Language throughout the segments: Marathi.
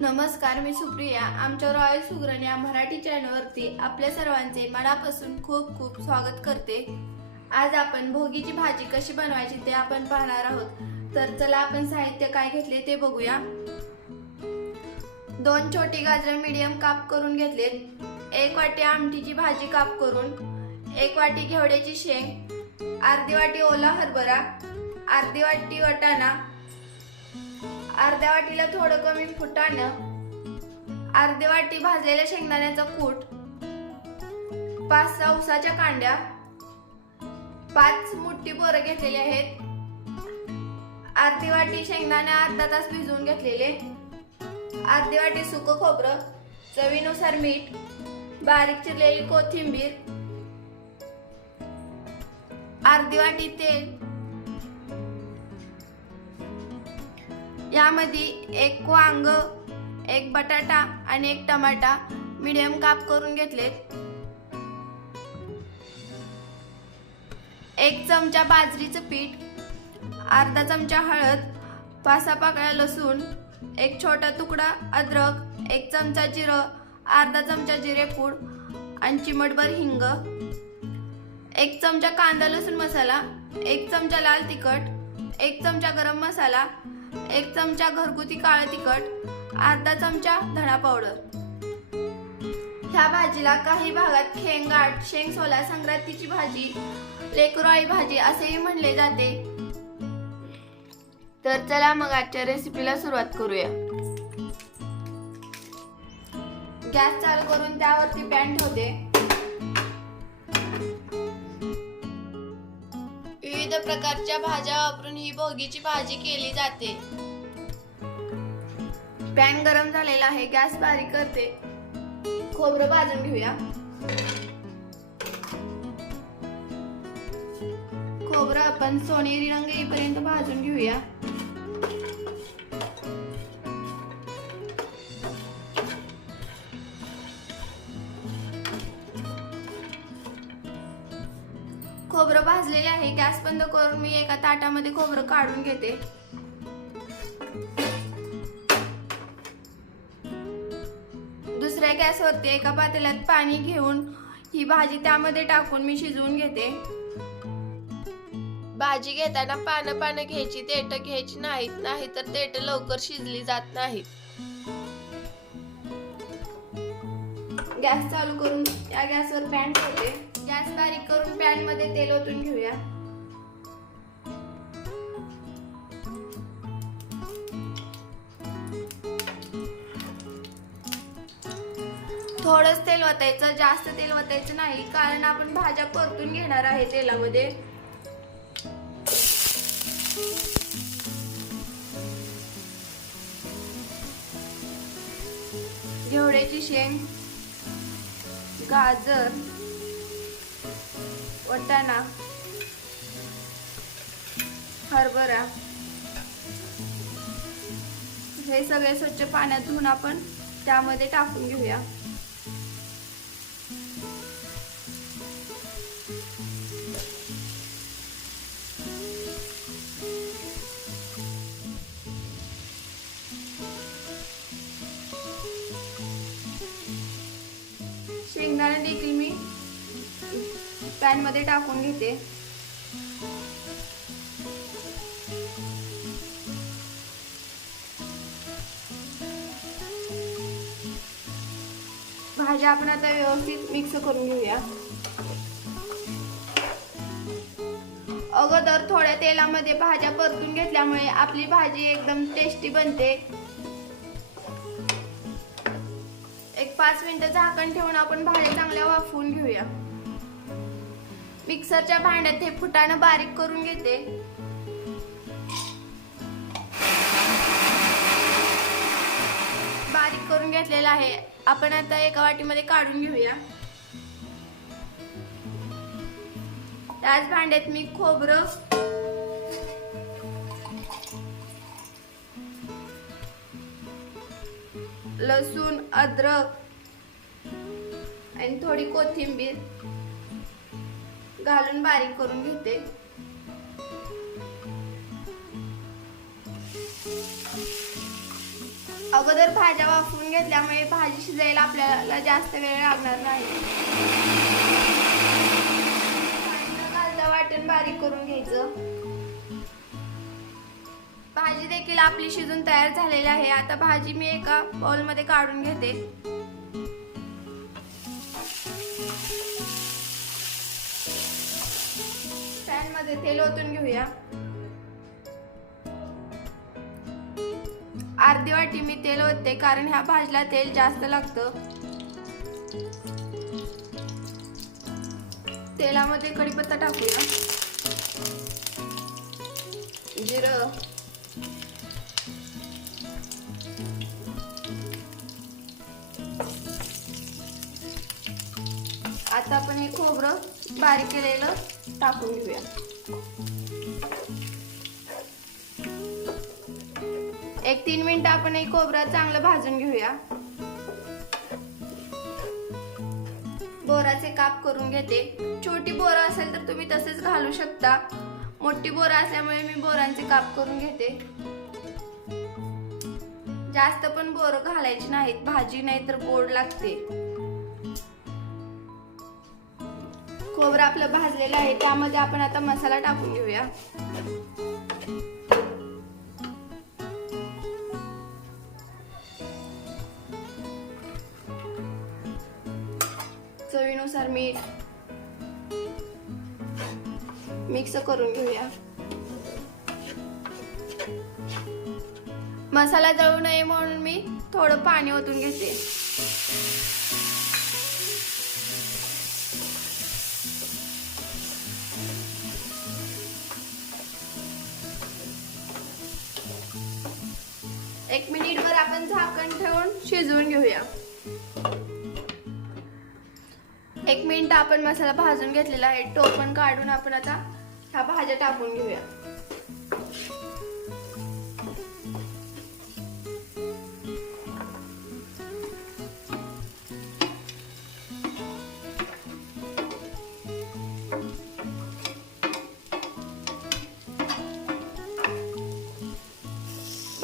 नमस्कार मी सुप्रिया. आमच्या रॉयल सुगरण या मराठी चॅनलवरती आपल्या सर्वांचे मनापासून खूप खूप स्वागत करते. आज आपण भोगीची भाजी कशी बनवायची ते आपण पाहणार आहोत. तर चला आपण साहित्य काय घेतले ते बघूया. दोन छोटी गाजर मीडियम काप करून घेतलेत. एक वाटी आमटीची भाजी काप करून एक वाटी घेवड्याची शेंग अर्धी वाटी ओला हरभरा अर्धी वाटी वटाणा अर्ध्या वाटीला थोडं कमी फुटाणं अर्धी वाटी भाजलेल्या शेंगदाण्याचा कूट. पाच सहा उसाच्या कांड्या. पाच मोठी बोरं घेतलेली आहेत. अर्धी वाटी शेंगदाणे अर्धा तास भिजवून घेतलेले. अर्धी वाटी सुकं खोबरं चवीनुसार मीठ बारीक चिरलेली कोथिंबीर. अर्धी वाटी तेल यामध्ये एक वांग एक बटाटा आणि एक टमाटा मिडियम काप करून घेतलेत. एक चमचा बाजरीचं पीठ अर्धा चमचा हळद पाच सहा पाकळ्या लसूण एक छोटा तुकडा अद्रक एक चमचा जिरं अर्धा चमचा जिरेपूड आणि चिमटभर हिंग एक चमचा कांदा लसूण मसाला एक चमचा लाल तिखट एक चमचा गरम मसाला एक चमचा घरगुती काळं तिखट अर्धा चमचा धणा पावडर. ह्या भाजीला काही भागात खेंगाट शेंग सोला संक्रांतीची भाजी लेकराळी भाजी असेही म्हणले जाते. तर चला मग आजच्या रेसिपीला सुरुवात करूया. गॅस चालू करून त्यावरती पॅन ठेवते. विविध प्रकारच्या भाज्या वापरून ही भोगीची भाजी केली जाते. पॅन गरम झालेला आहे गॅस बारीक करते. खोबरं भाजून घेऊया. खोबरं आपण सोनेरी रंग येईपर्यंत भाजून घेऊया. भाजलेले आहे. गॅस बंद करून मी एका ताटामध्ये खोबरं काढून घेते. दुसऱ्या गॅसवरती एका पातेल्यात पाणी घेऊन ही भाजी त्यामध्ये टाकून मी शिजवून घेते. भाजी घेताना पानं पानं घ्यायची देठ घ्यायची नाहीत नाही तर देठ लवकर शिजली जात नाहीत. गॅस चालू करून या गॅसवर पॅन ठेवते. गॅस बारीक करून पॅनमध्ये तेल ओतून घेऊया. थोडंच तेल वतायचं जास्त तेल वतायचं नाही कारण आपण भाज्या परतून घेणार आहे तेलामध्ये. घेवड्याची शेंग गाजर वटाणा हरभरा. हे सगळे स्वच्छ पाण्यात धुवून आपण त्यामध्ये टाकून घेऊया. पॅनमध्ये टाकून घेते. भाज्या आपण आता व्यवस्थित मिक्स करून घेऊया. अगोदर थोड्या तेलामध्ये भाज्या परतून घेतल्यामुळे आपली भाजी एकदम टेस्टी बनते. एक पाच मिनिटं झाकण ठेवून आपण भाज्या चांगल्या वाफवून घेऊया. मिक्सरच्या भांड्यात हे फुटाणं बारीक करून घेते. बारीक करून घेतलेलं आहे. आपण आता एका वाटीमध्ये काढून घेऊया. त्याच भांड्यात मी खोबरं लसूण अद्रक आणि थोडी कोथिंबीर घालून बारीक करून घेते. अगोदर भाज्या वाफवून घेतल्यामुळे भाजी शिजायला आपल्याला जास्त वेळ लागणार नाही. घालता वाटण बारीक करून घ्यायचं. भाजी देखील आपली शिजून तयार झालेली आहे. आता भाजी मी एका बाउलमध्ये काढून घेते. पॅनमध्ये तेल ओतून घेऊया. अर्धी वाटी मी तेल ओतते कारण ह्या भाजीला तेल जास्त लागतं. तेलामध्ये कढीपत्ता टाकूया. जिरं. आता आपण हे खोबरं बारीक केलेलं टाकून घेऊया एक तीन मिनिटं आपण हे खोबरं चांगलं भाजून घेऊया. बोराचे काप करून घेते. छोटी बोरं असेल तर तुम्ही तसेच घालू शकता. मोठी बोरं असल्यामुळे मी बोरांचे काप करून घेते. जास्त पण बोर घालायची नाहीत. भाजी नाही तर गोड लागते. खोबरं आपलं भाजलेलं आहे त्यामध्ये आपण आता मसाला टाकून घेऊया. चवीनुसार मीठ मिक्स करून घेऊया. मसाला जळू नये म्हणून मी थोडं पाणी ओतून घेते. एक मिनिटभर आपण झाकण ठेवून शिजवून घेऊया. एक मिनिट आपण मसाला भाजून घेतलेला आहे. टोपण काढून आपण आता ह्या भाज्या टाकून घेऊया.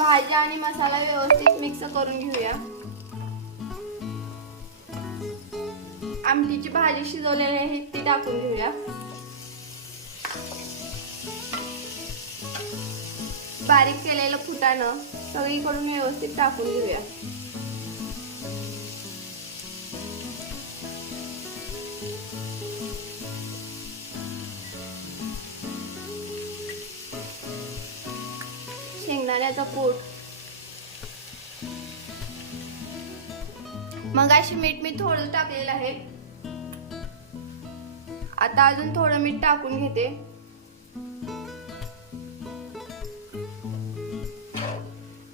भाज्या आणि मसाला व्यवस्थित मिक्स करून घेऊया. आमटीची भाजी शिजवलेली आहे ती टाकून घेऊया. बारीक केलेलं फुटाणं सगळीकडून व्यवस्थित टाकून घेऊया. शेंगदाण्याचा कूट मग अशी मीठ मी थोडं टाकलेलं आहे. आता अजून थोडं मीठ टाकून घेते.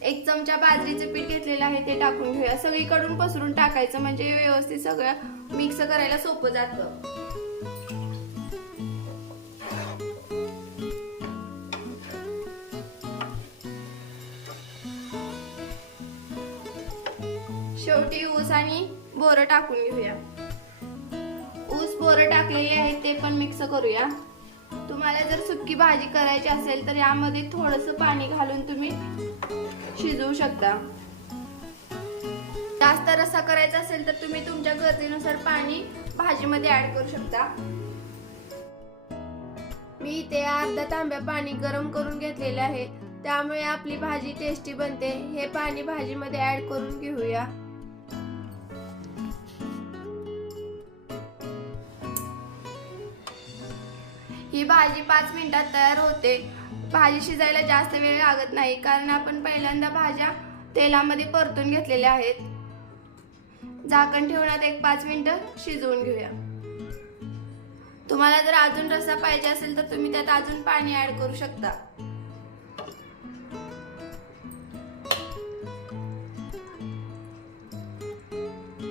एक चमचा बाजरीचे पीठ घेतलेलं आहे ते टाकून घेऊया. सगळीकडून पसरून टाकायचं म्हणजे व्यवस्थित सगळं मिक्स करायला सोपं जातं. शेवटी ऊस आणि बोरं टाकून घेऊया. ऊस बोरं टाकलेले आहेत ते पण मिक्स करूया. तुम्हाला जर सुकी भाजी करायची असेल तर यामध्ये थोडस पाणी घालून तुम्ही शिजवू शकता. जास्त रसा करायचा असेल तर तुम्ही तुमच्या गरजेनुसार पाणी भाजीमध्ये ऍड करू शकता. मी इथे अर्धा तांब्या पाणी गरम करून घेतलेले आहे. त्यामुळे आपली भाजी टेस्टी बनते. हे पाणी भाजीमध्ये ऍड करून घेऊया. ही भाजी पाच मिनिटात तयार होते. भाजी शिजायला जास्त वेळ लागत नाही कारण आपण पहिल्यांदा भाज्या तेलामध्ये परतून घेतलेल्या आहेत. झाकण ठेवण्यात एक पाच मिनटं शिजवून घेऊया. तुम्हाला जर अजून रस्सा पाहिजे असेल तर तुम्ही त्यात अजून पाणी ऍड करू शकता.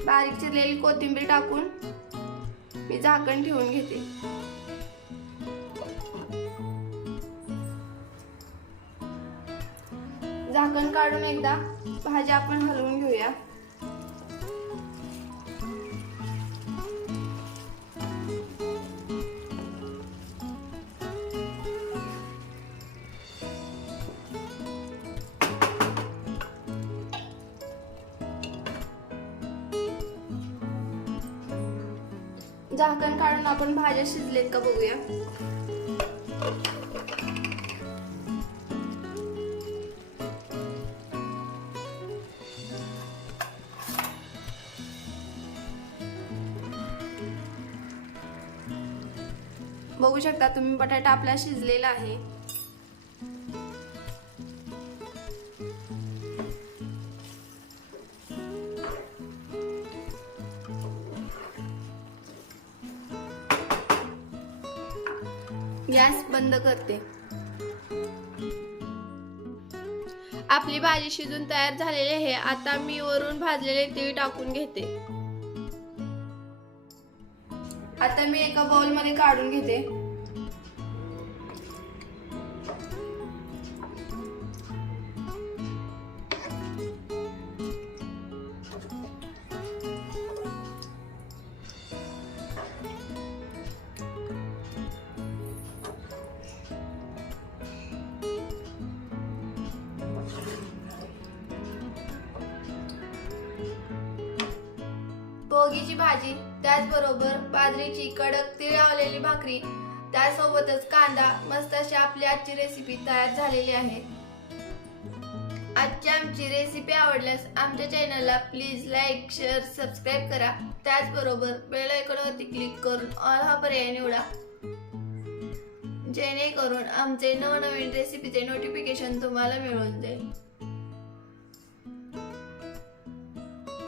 बारीक चिरलेली कोथिंबीर टाकून मी झाकण ठेवून घेते. झाकण काढून एकदा भाज्या आपण हलवून घेऊया. झाकण काढून आपण भाज्या शिजलेत का बघूया. बघू शकता तुम्ही बटाटा आपला शिजलेला आहे. गॅस बंद करते. आपली भाजी शिजून तयार झालेली आहे. आता मी वरून भाजलेले तीळ टाकून घेते. आता मी एका बाउलमध्ये काढून घेते. बोगीची भाजी. त्याचबरोबर बाजरीची कडक तिळावलेली भाकरी त्यासोबतच कांदा मस्त अशी आपली आजची रेसिपी तयार झालेली आहे. आजची आमची रेसिपी आवडल्यास आमच्या चॅनलला प्लीज लाईक शेअर सबस्क्राईब करा. त्याचबरोबर बेल आयकॉनवरती क्लिक करून ऑल हा पर्याय निवडा. जेणेकरून आमचे नवनवीन रेसिपीचे नोटिफिकेशन तुम्हाला मिळून जाईल.